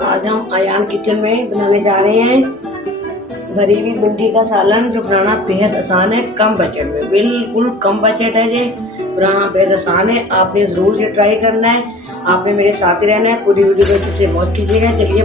आज हम अयान किचन में बनाने जा रहे हैं भरी हुई भिंडी का सालन, जो बनाना बेहद आसान है। कम बजट में, बिल्कुल कम बजट है। ये बनाना बेहद आसान है। आपने ज़रूर ये ट्राई करना है। आपने मेरे साथ ही रहना है। पूरी वीडियो को अच्छे से वॉच कीजिएगा। चलिए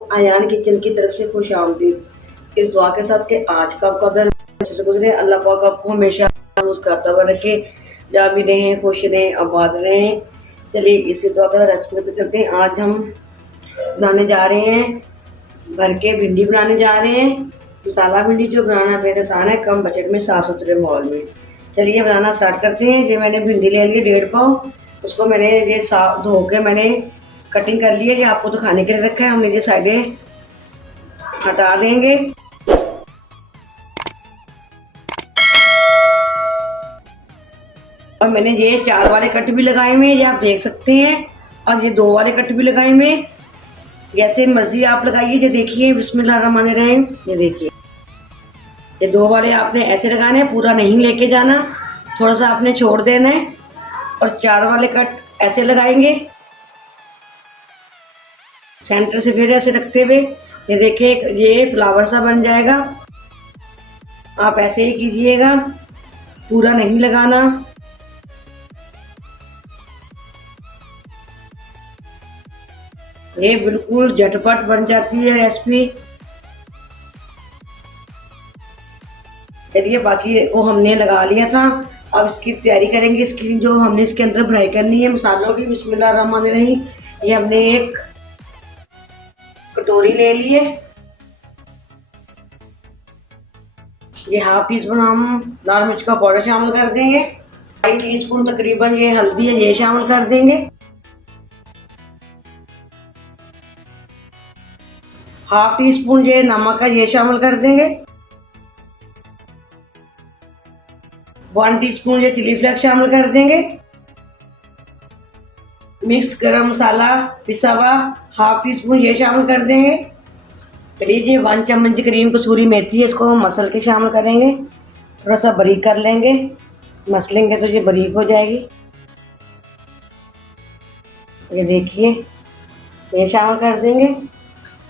अयान किचन की तरफ से खुश आमदीद। इस दुआ के साथ कि आज का आपका दिन अच्छे से गुजरे। अल्लाह पाक आपको हमेशा मुस्कुराता हुआ रखे, जहाँ भी रहें खुश रहें, आबाद रहें। चलिए इसी दुआ का रेसिपी तो चलते हैं। आज हम बनाने जा रहे हैं भर के भिंडी बनाने जा रहे हैं। मसाला भिंडी जो बनाना बेहद आसान है, कम बजट में, साफ सुथरे माहौल में। चलिए बनाना स्टार्ट करते हैं। ये मैंने भिंडी ले ली 1.5 पाव। उसको मैंने ये साफ धो के मैंने कटिंग कर ली है। ये आपको तो खाने के लिए रखा है। हमने ये साइडें हटा देंगे। और मैंने ये 4 वाले कट भी लगाए हुए हैं, ये आप देख सकते हैं। और ये 2 वाले कट भी लगाए हुए हैं। जैसे मर्जी आप लगाइए। ये देखिए, बिस्मिल्लाहिर्रहमानिर्रहीम। ये देखिए, ये 2 वाले आपने ऐसे लगाने हैं, पूरा नहीं लेके जाना, थोड़ा सा आपने छोड़ देना है। और 4 वाले कट ऐसे लगाएंगे, सेंटर से फिर ऐसे रखते हुए। ये देखिए, ये फ्लावर सा बन जाएगा। आप ऐसे ही कीजिएगा, पूरा नहीं लगाना। ये बिल्कुल झटपट बन जाती है रेसिपी। चलिए बाकी को हमने लगा लिया था। अब इसकी तैयारी करेंगे। इसकी जो हमने इसके अंदर भराई करनी है मसालों की, बिस्मिल्लाहिर्रहमानिर्रहीम। ये हमने एक कटोरी ले ली है। ये ½ टीस्पून हम लाल मिर्च का पाउडर शामिल कर देंगे। 2 टीस्पून तकरीबन ये हल्दी है, ये शामिल कर देंगे। ½ टीस्पून ये नमक है, ये शामिल कर देंगे। 1 टीस्पून ये चिली फ्लेक्स शामिल कर देंगे। मिक्स गरम मसाला पिसा हुआ ½ टीस्पून ये शामिल कर देंगे। चलिए 1 चम्मच क्रीम कसूरी मेथी है, इसको हम मसल के शामिल करेंगे। थोड़ा सा बारीक कर लेंगे, मसलेंगे तो ये बारीक हो जाएगी। ये देखिए, ये शामिल कर देंगे।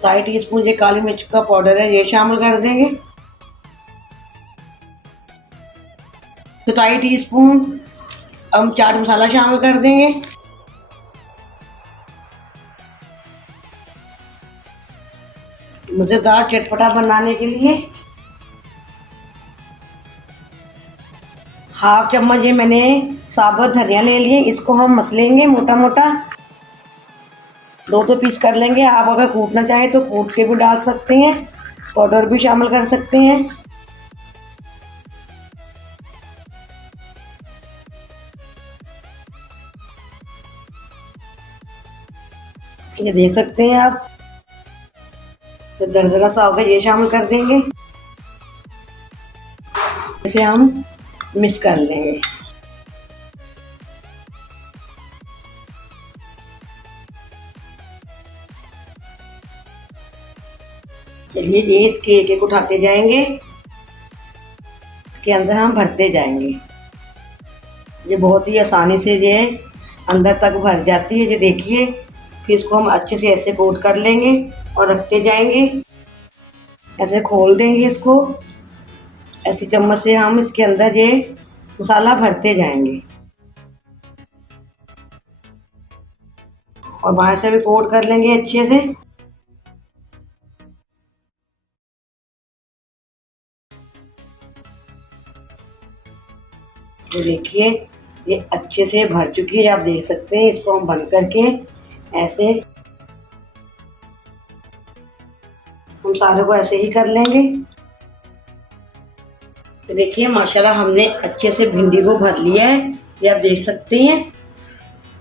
2.5 टीस्पून ये काली मिर्च का पाउडर है, ये शामिल कर देंगे। 2.5 टीस्पून हम चाट मसाला शामिल कर देंगे। मज़ेदार चटपटा बनाने के लिए ½ चम्मच ये मैंने साबुत धनिया ले लिए, इसको हम मसलेंगे मोटा मोटा। 2 पीस कर लेंगे। आप अगर कूटना चाहें तो कूट के भी डाल सकते हैं, पाउडर भी शामिल कर सकते हैं। ये देख सकते हैं आप, तो दरदरा सा होगा, ये शामिल कर देंगे। इसे हम मिक्स कर लेंगे। चलिए ये इसके एक उठाते जाएंगे, इसके अंदर हम भरते जाएंगे। ये बहुत ही आसानी से ये अंदर तक भर जाती है। ये देखिए, फिर इसको हम अच्छे से ऐसे कोट कर लेंगे और रखते जाएंगे। ऐसे खोल देंगे इसको, ऐसी चम्मच से हम इसके अंदर ये मसाला भरते जाएंगे। और बाहर से भी कोट कर लेंगे अच्छे से। तो देखिए, ये अच्छे से भर चुकी है, आप देख सकते हैं। इसको हम बंद करके ऐसे हम सारे को ऐसे ही कर लेंगे। तो देखिए माशाल्लाह हमने अच्छे से भिंडी को भर लिया है, ये आप देख सकते हैं।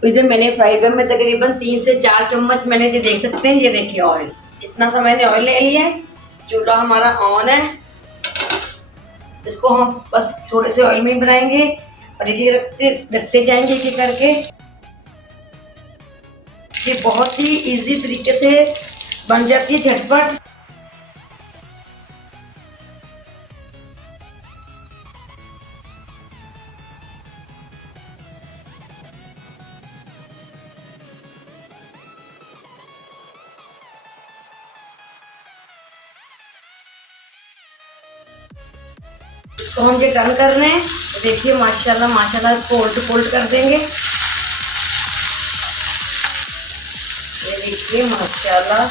इधर मैंने फ्राई पैन में तकरीबन 3 से 4 चम्मच मैंने, ये देख सकते हैं, ये देखिए ऑयल, इतना सा मैंने ऑयल ले लिया है। चूल्हा हमारा ऑन है, इसको हम बस थोड़े से ऑयल में ही बनाएंगे और ये रखते जाएंगे एक एक करके। ये बहुत ही इजी तरीके से बन जाती है झटपट। तो हम ये टर्न कर रहे हैं, तो देखिए माशाल्लाह माशाल्लाह इसको उल्ट पुल्ट कर देंगे। ये देखिए माशाल्लाह,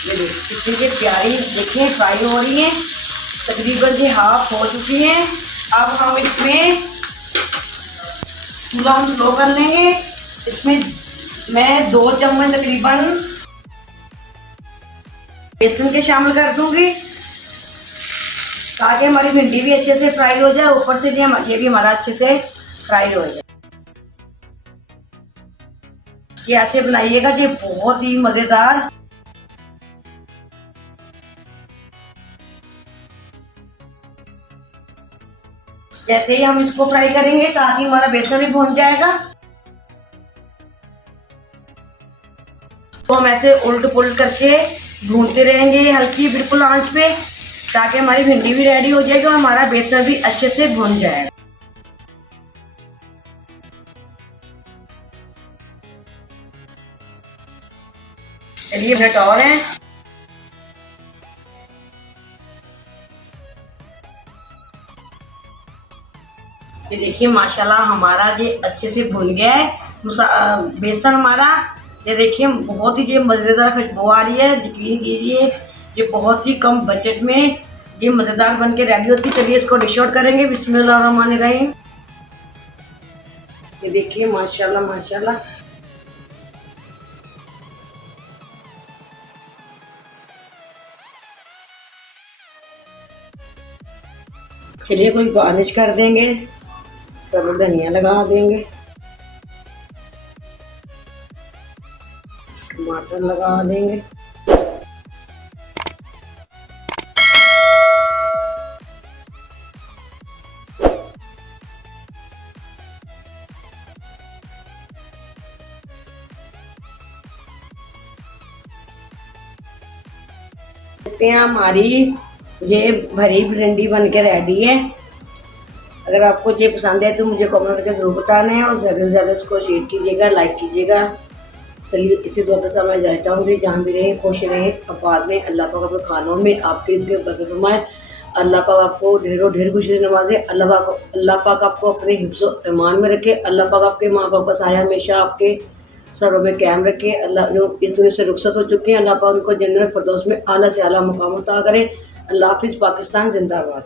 ये देखिए कितनी ये प्यारी देखिए फ्राई हो रही है, तकरीबन ये हाफ हो चुकी है। अब हम इसमें चूल्हा हम स्लो कर लेंगे। इसमें मैं 2 चम्मच तकरीबन बेसन के शामिल कर दूंगी, ताकि हमारी भिंडी भी अच्छे से फ्राई हो जाए, ऊपर से ये भी हमारा अच्छे से फ्राई हो जाए। ये ऐसे बनाइएगा, ये बहुत ही मजेदार। जैसे ही हम इसको फ्राई करेंगे, साथ ही हमारा बेसन भी भून जाएगा। तो हम ऐसे उल्ट पुल्ट करके भूनते रहेंगे हल्की बिल्कुल आंच पे, ताकि हमारी भिंडी भी रेडी हो जाएगी और हमारा बेसन भी अच्छे से भुन जाएगा। चलिए मिनट और है। ये देखिए माशाल्लाह हमारा ये अच्छे से भुन गया है बेसन हमारा। ये देखिए बहुत ही ये मज़ेदार खुशबू आ रही है। यकीन कीजिए ये बहुत ही कम बजट में ये मज़ेदार बन के रेडी होती है। चलिए इसको डिश आउट करेंगे। बिस्मिल्लाहिर्रहमानिर्रहीम। ये देखिए माशाल्लाह माशाल्लाह। चलिए कुछ गार्निश कर देंगे, सब धनिया लगा देंगे, टमाटर लगा देंगे। देखते हैं हमारी ये भरी भिंडी बन के रेडी है। अगर आपको ये पसंद है तो मुझे कमेंट करके ज़रूर बताना है और ज़्यादा से ज़्यादा इसको शेयर कीजिएगा, लाइक कीजिएगा। चलिए इसी दुआ के साथ मैं जाता हूँ। जहाँ भी रहें खुश रहें, आबाद में। अल्लाह पाक आपके खानों में आपके बरकत फरमाए। अल्लाह पाक आपको ढेरों ढेर खुशी नवाजे। अल्लाह पाक आपको अपने हिफ्ज़ ईमान में रखे। अल्लाह पाक आपके माँ बाप का साया हमेशा आपके सरों में कायम रखे। अल्लाह जो इस दुनिया से रुखसत हो चुके हैं, अल्लाह पाक उनको जन्नत फिरदौस में आला से आला मुकाम अता करे। अल्लाह हाफ़िज़। पाकिस्तान जिंदाबाद।